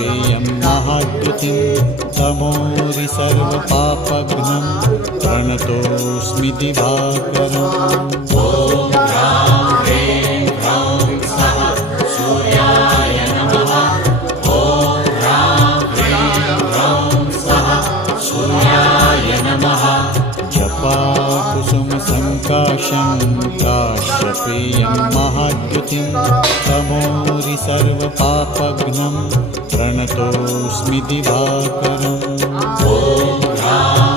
काश्यपेयं महाद्युतिं तमोरि सर्वपापघ्नं प्रणतोऽस्मि दिवाकरम्। ॐ ह्रां ह्रीं ह्रौं स्वः सूर्याय नमः। ॐ ह्रां ह्रीं ह्रौं स्वः सूर्याय नमः। जपाकुसुमसङ्काशं काश्यपेयं महाद्युतिं तमोरि सर्वपापघ्नं प्रणतोऽस्मि दिवाकरम्। ॐ ह्रां